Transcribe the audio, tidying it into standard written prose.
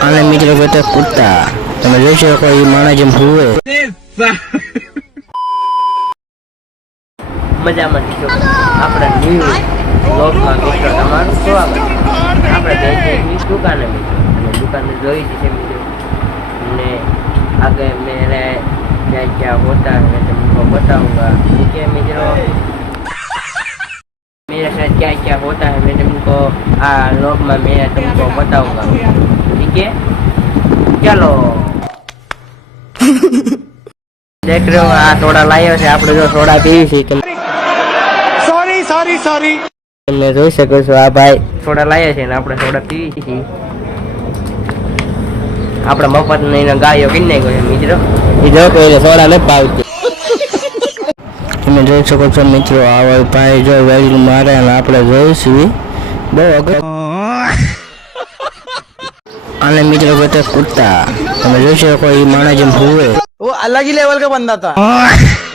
અને મિત્રો બેટા કુત્તા તમે જોઈ શકો એ માણસ જેમ હુવે મજામાં છો આપણે ન્યુ બ્લોગમાં મિત્રો તમારું સ્વાગત આપણે જઈ છીએ દુકાને મિત્રો દુકાને જોઈ છે મિત્રો ને आगे मेरे क्या क्या होता है मैं तुमको बताऊंगा ठीक है मित्रों मेरे साथ क्या क्या होता है मैं तुमको लोग में मैं तुमको बताऊंगा ठीक है चलो देख रहे हो थोड़ा लायो से आप जो थोड़ा पी सॉरी सॉरी सॉरी मैं જોઈ શકો છો આ ભાઈ થોડા લાયા છે ને આપણે થોડા પીવી છીએ આપણે મફત નહીં ગાયો કિન નાખ્યો છે મિત્રો એ જો કે સોડા ન પાવતી તમે જોઈ શકો છો મિત્રો આ ભાઈ જો વેલ્યુ મારે અને આપણે જોઈશું બહુ અગર અને મિત્રો બેટા કુત્તા તમે જોઈ શકો એ માણસ જેમ હુવે वो अलग ही लेवल का बंदा था